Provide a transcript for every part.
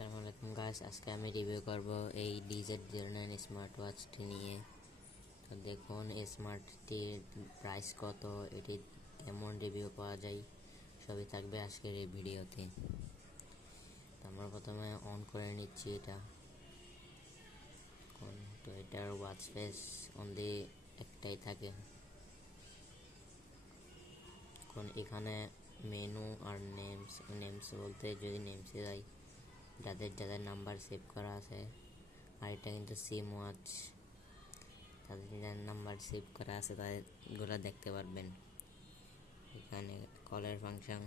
আসসালামু আলাইকুম গাইস, আজকে আমি রিভিউ করব এই DZ09 স্মার্ট ওয়াচটি নিয়ে। তো দেখুন এই স্মার্টটির প্রাইস কত, এটি কেমন রিভিউ পাওয়া যায়, সবই থাকবে আজকের এই ভিডিওতে। তো আমরা প্রথমে অন করে নিচ্ছি এটা। তো এটার ওয়াচ ফেস অনলি একটাই থাকে। এখানে মেনু আর নেমস বলতে যদি নেমসে যাই, যাদের নাম্বার সেভ করা আছে, আর এটা কিন্তু সিম ওয়াচ, যাদের নাম্বার সেভ করা আছে তাদেরগুলো দেখতে পারবেন। এখানে কলের ফাংশন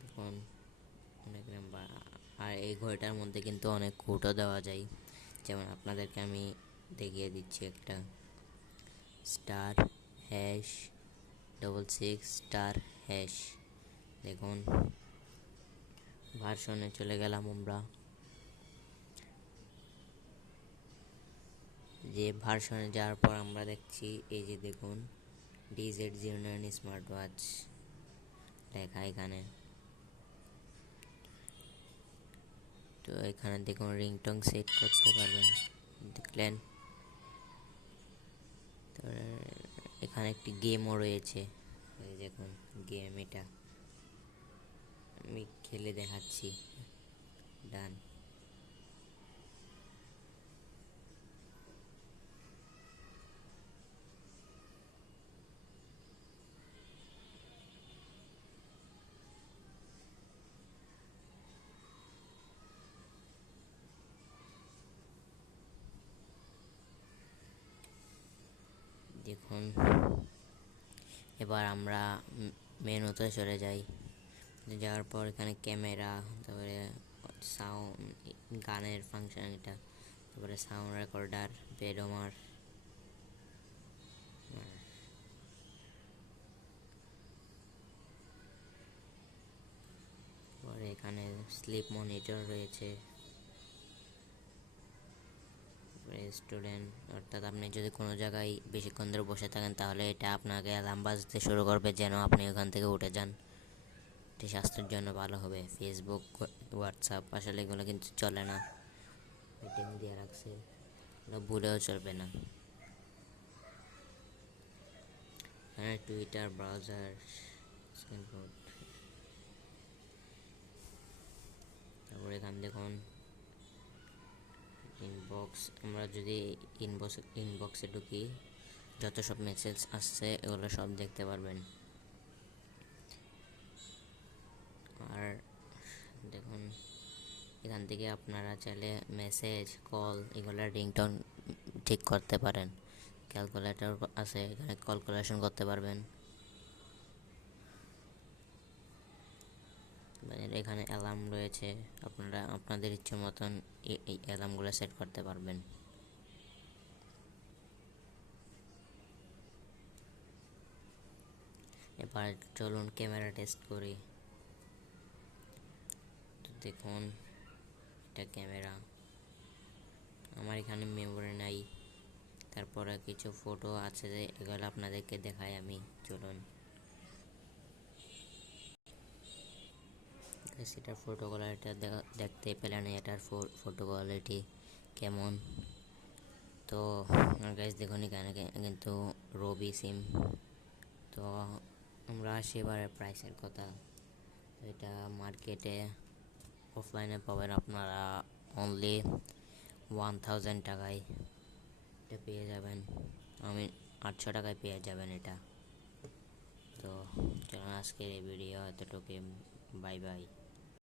দেখুন, অনেক নাম্বার। আর এই ঘড়িটার মধ্যে কিন্তু অনেক কোডও দেওয়া যায়, যেমন আপনাদেরকে আমি দেখিয়ে দিচ্ছি একটা *#66*#। দেখুন ভার্সনে চলে গেলাম আমরা। যে ভার্সনে যাওয়ার পর আমরা দেখছি এই যে দেখুন DZ09 স্মার্ট ওয়াচ লেখা এখানে। তো এখানে দেখুন রিংটোন সেট করতে পারবেন, দেখলেন। তো এখানে একটি গেমও রয়েছে, এই দেখুন গেম, এটা আমি খেলে দেখাচ্ছি। ডান। দেখুন এবার আমরা মেনুতে চলে যাই। যাওয়ার পর এখানে ক্যামেরা, তারপরে সাউন্ড, গানের ফাংশন এটা, তারপরে সাউন্ড রেকর্ডার, পেডোমার, পরে এখানে স্লিপ মনিটর রয়েছে। স্টুডেন্ট, অর্থাৎ আপনি যদি কোনো জায়গায় বেশিক্ষণ ধরে বসে থাকেন তাহলে এটা আপনাকে অ্যালার্ম বাজতে শুরু করবে যেন আপনি ওখান থেকে উঠে যান। এটি স্বাস্থ্যের জন্য ভালো হবে। ফেসবুক, হোয়াটসঅ্যাপ আসলে এগুলো কিন্তু চলে না, মিটিং দিয়ে রাখছে, এগুলো ভুলেও চলবে না। এখানে টুইটার, ব্রাউজার, স্ক্রিনশট, তারপরে এখানে দেখুন ইনবক্স। আমরা যদি ইনবক্সে ঢুকি, যত সব মেসেজ আসছে এগুলো সব দেখতে পারবেন। আর দেখুন এখান থেকে আপনারা চাইলে মেসেজ, কল এগুলোর রিংটোন ঠিক করতে পারেন। ক্যালকুলেটর আছে, এখানে ক্যালকুলেশন করতে পারবেন। এখানে অ্যালার্ম রয়েছে, আপনারা আপনাদের ইচ্ছে মতন এই অ্যালার্মগুলো সেট করতে পারবেন। এবার চলুন ক্যামেরা টেস্ট করি। তো দেখুন এটা ক্যামেরা, আমার এখানে মেমোরি নাই, তারপরে কিছু ফটো আছে যে এগুলো আপনাদেরকে দেখাই আমি। চলুন এটার ফটো কোয়ালিটি দেখতে পেলেন, এটার ফটো কোয়ালিটি কেমন। তো গাইস দেখুন এখানে কিন্তু রবি সিম। তো আমরা আসি এবারে প্রাইসের কথা। এটা মার্কেটে অফলাইনে পাবেন আপনারা অনলি 1000 টাকায় এটা পেয়ে যাবেন। আমি 800 টাকায় পেয়ে যাবেন এটা। তো চলুন আজকের এই ভিডিও এতটুকু, বাই বাই।